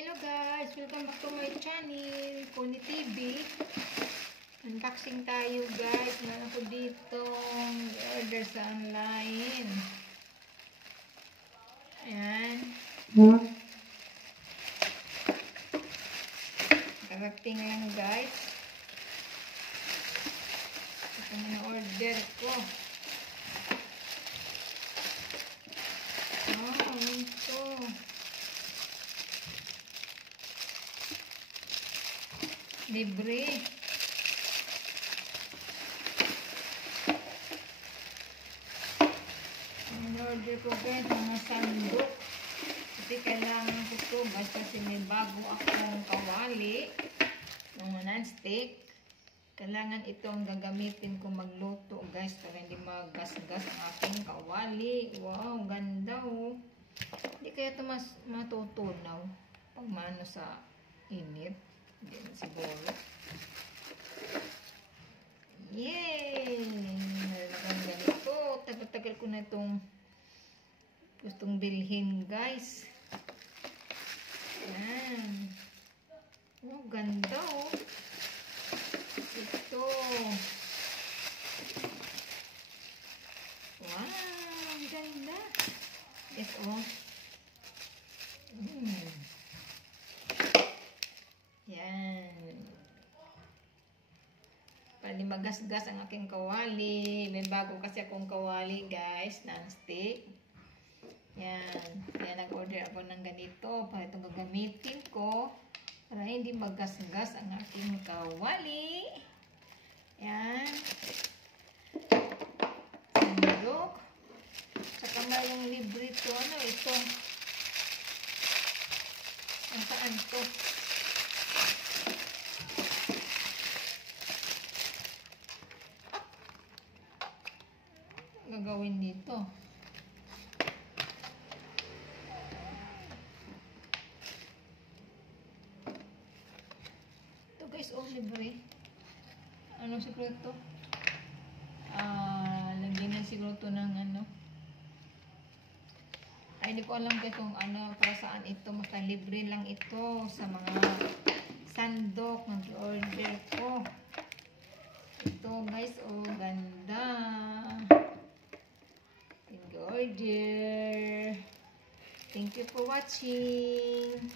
Hello guys! Welcome back to my channel, Connie TV. Unboxing tayo guys. Meron ko dito order sa online. Ayan. Karating lang guys. Ito na order ko. Ito. Libre. In-order ko guys mga sandok. Kasi kailangan ko ito guys kasi may bago akong kawali ng non-stick. Kailangan itong gagamitin ko magluto guys para hindi magasgas ang aking kawali. Wow, ganda oh. Hindi kaya ito mas matutunaw pag mano sa init. Hindi na siguro. Yay! Meron ganito. Tagal-tagal ko na itong gustong bilhin guys. Ayan. Oh, ganda oh. Ito. Wow, ganda. Yes oh. Yan. Pwede magasgas ang aking kawali. May bago kasi akong kawali guys, non-stick. Yan. Kaya nag-order ako ng ganito para itong gagamitin ko para hindi magasgas ang aking kawali. Yan. Sandok. Saka mayroong libre ito. Ano ito? Ang saan to? Gagawin dito. Ito guys, oh libre. Anong sikreto? Lagyan ng sikreto ng ano. Ay, hindi ko alam guys kung ano, para saan ito. Basta libre lang ito sa mga sandok nag-order ko. Ito guys, oh ganda. Order. Thank you for watching.